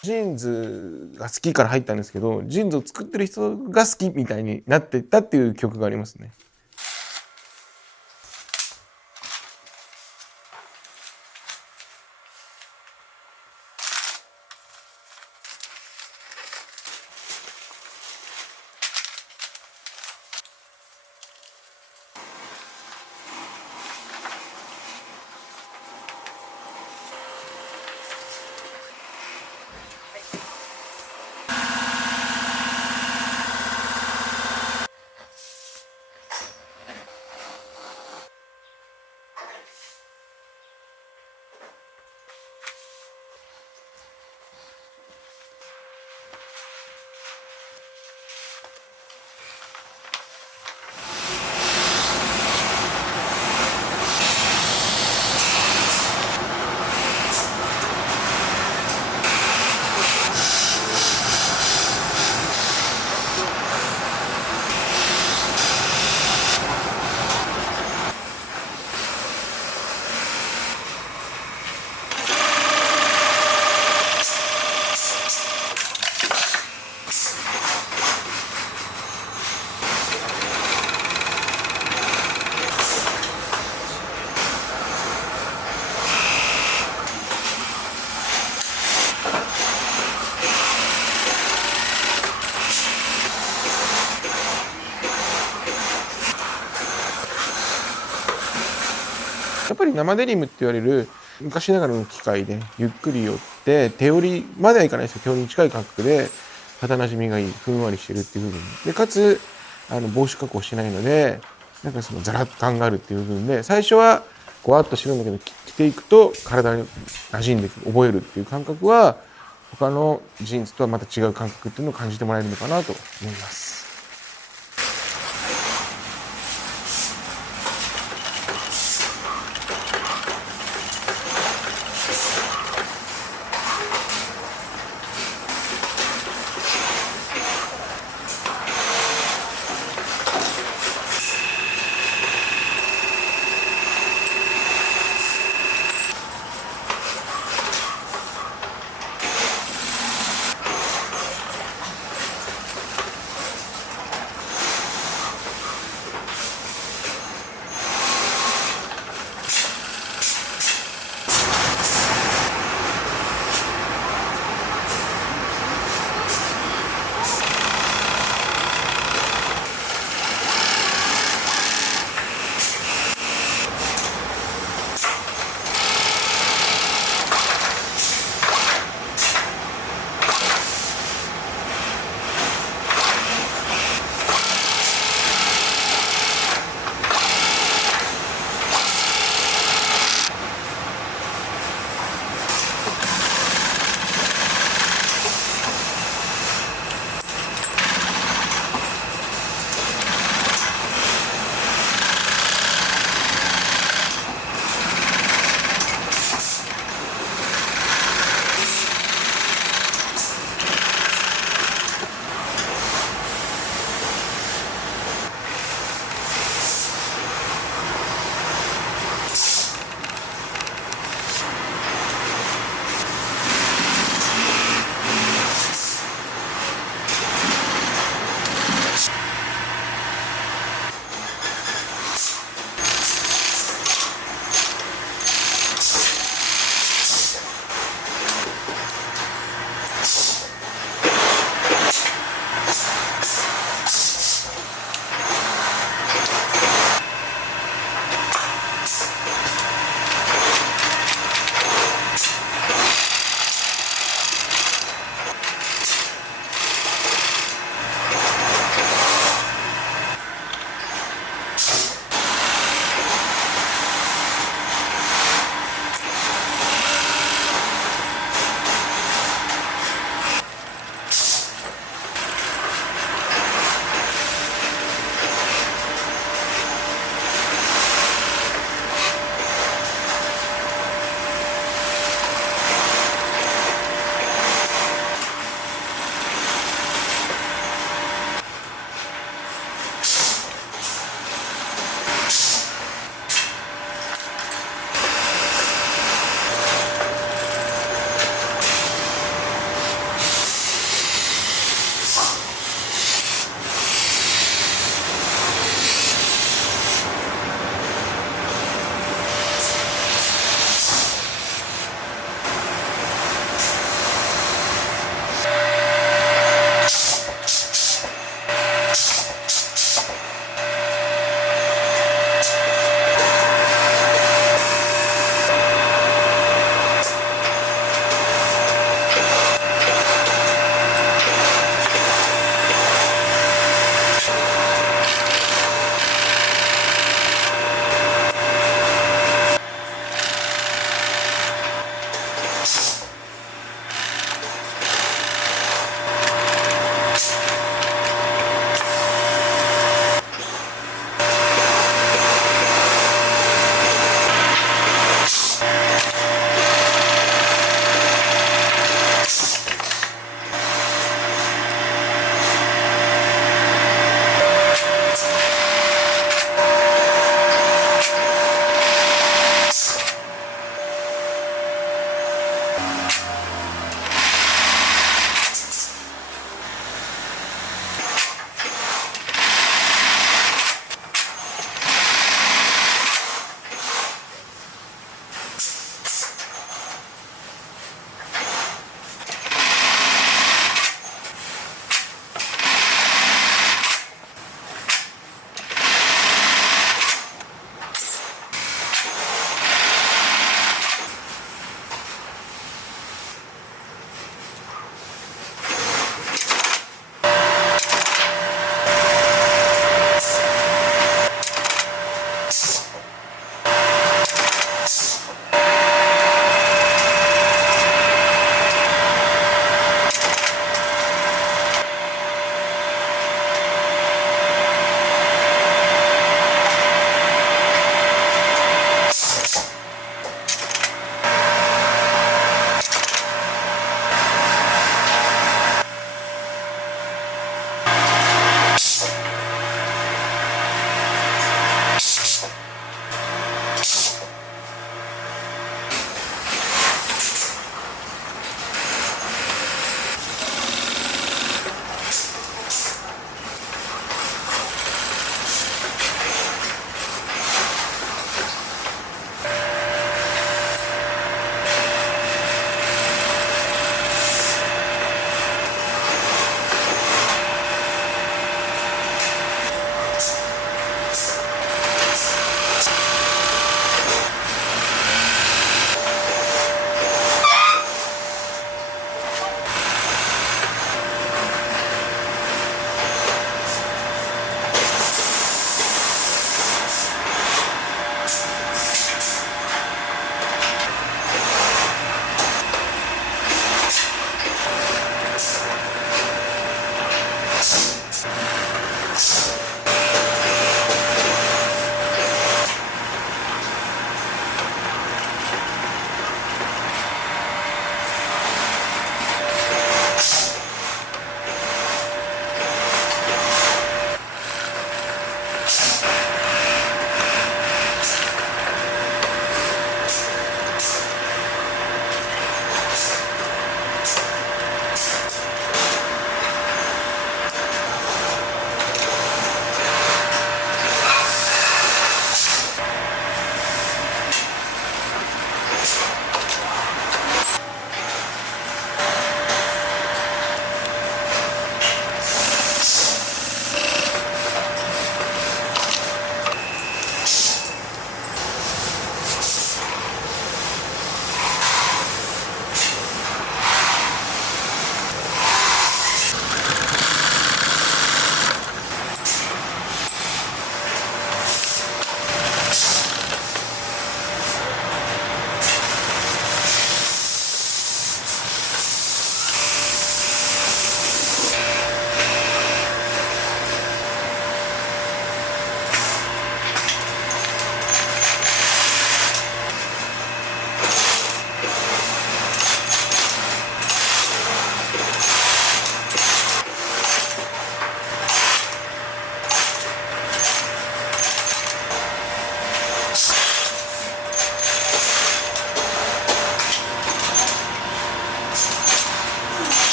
ジーンズが好きから入ったんですけど、ジーンズを作ってる人が好きみたいになっていったっていう曲がありますね。やっぱり生デニムって言われる昔ながらの機械でゆっくり寄って手織りまではいかないですよ、手織りに近い感覚で肌なじみがいい、ふんわりしてるっていう部分で、かつ防止加工しないので、なんかそのザラッと感があるっていう部分で、最初はごわっとしてるんだけど着ていくと体に馴染んで覚えるっていう感覚は他のジーンズとはまた違う感覚っていうのを感じてもらえるのかなと思います。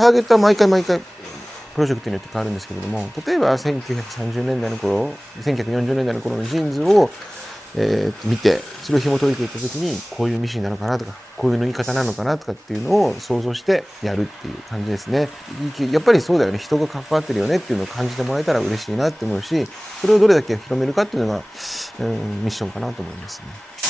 ターゲットは毎回プロジェクトによって変わるんですけれども、例えば1930年代の頃、1940年代の頃のジーンズを、見て、それを紐解いていった時に、こういうミシンなのかなとか、こういう縫い方なのかなとかっていうのを想像してやるっていう感じですね。やっぱりそうだよね。人が関わってるよねっていうのを感じてもらえたら嬉しいなって思うし、それをどれだけ広めるかっていうのが、ミッションかなと思いますね。